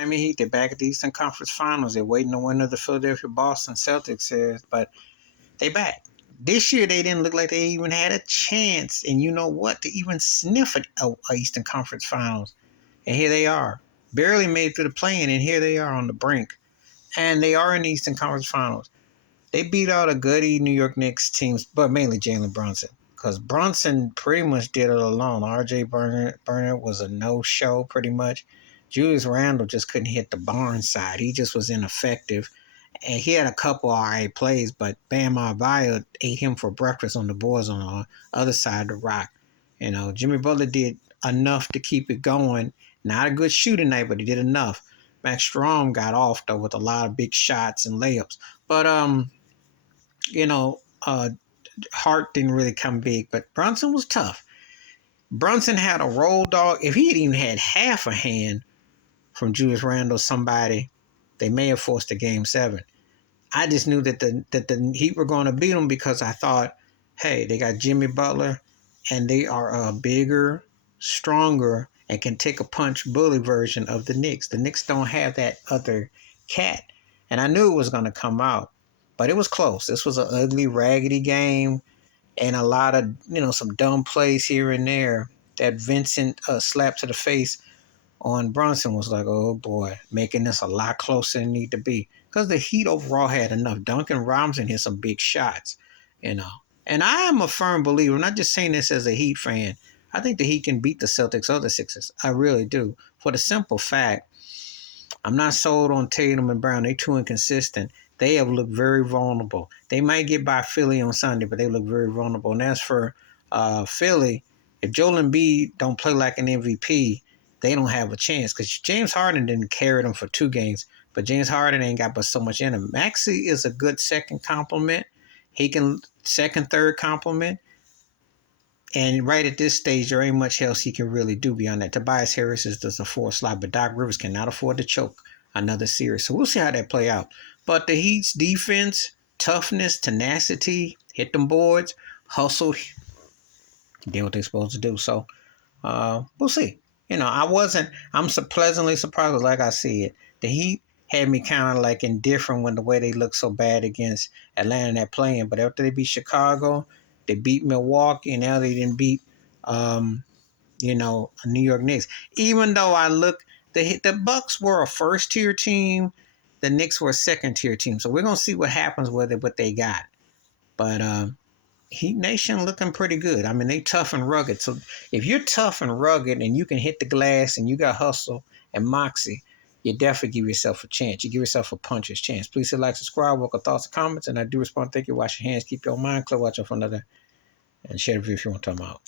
Miami Heat, they're back at the Eastern Conference Finals. They're waiting to win of the Philadelphia Boston Celtics is, but they back. This year they didn't look like they even had a chance, and you know what, to even sniff at a Eastern Conference Finals. And here they are, barely made to the play-in, and here they are on the brink. And they are in the Eastern Conference Finals. They beat out a goody New York Knicks teams, but mainly Jalen Brunson. Because Brunson pretty much did it alone. R.J. Burnett was a no-show pretty much. Julius Randle just couldn't hit the barn side. He just was ineffective. And he had a couple all right plays, but Bam Adebayo ate him for breakfast on the boards on the other side of the rock. You know, Jimmy Butler did enough to keep it going. Not a good shooting night, but he did enough. Max Strome got off, though, with a lot of big shots and layups. But, you know, Hart didn't really come big, but Brunson was tough. Brunson had a roll dog. If he had even had half a hand from Julius Randle, somebody, they may have forced a game 7. I just knew that the Heat were going to beat them because I thought, hey, they got Jimmy Butler, and they are a bigger, stronger, and can take a punch bully version of the Knicks. The Knicks don't have that other cat, and I knew it was going to come out, but it was close. This was an ugly, raggedy game, and a lot of, you know, some dumb plays here and there. That Vincent slap to the face on Brunson was like, oh boy, making this a lot closer than it need to be. Because the Heat overall had enough. Duncan Robinson hit some big shots, you know. And I am a firm believer, I'm not just saying this as a Heat fan. I think the Heat can beat the Celtics other Sixers. I really do. For the simple fact, I'm not sold on Tatum and Brown. They're too inconsistent. They have looked very vulnerable. They might get by Philly on Sunday, but they look very vulnerable. And as for Philly, if Joel Embiid don't play like an MVP, they don't have a chance because James Harden didn't carry them for 2 games, but James Harden ain't got but so much in him. Maxey is a good second compliment. He can second, third compliment. And right at this stage, there ain't much else he can really do beyond that. Tobias Harris is just a 4 slot, but Doc Rivers cannot afford to choke another series. So we'll see how that play out. But the Heat's defense, toughness, tenacity, hit them boards, hustle, did what they're supposed to do. So we'll see. You know, I'm pleasantly surprised, like I said. The Heat had me kind of like indifferent when the way they looked so bad against Atlanta in that playing. But after they beat Chicago, they beat Milwaukee, and now they didn't beat, you know, New York Knicks. Even though the Bucks were a first-tier team, the Knicks were a second-tier team. So we're going to see what happens with it, what they got. But Heat Nation looking pretty good. I mean, they tough and rugged. So if you're tough and rugged and you can hit the glass and you got hustle and moxie, you definitely give yourself a chance. You give yourself a puncher's chance. Please hit like, subscribe, welcome thoughts and comments. And I do respond. Thank you. Wash your hands. Keep your mind clear. Watch out for another. And share the video if you want to talk about.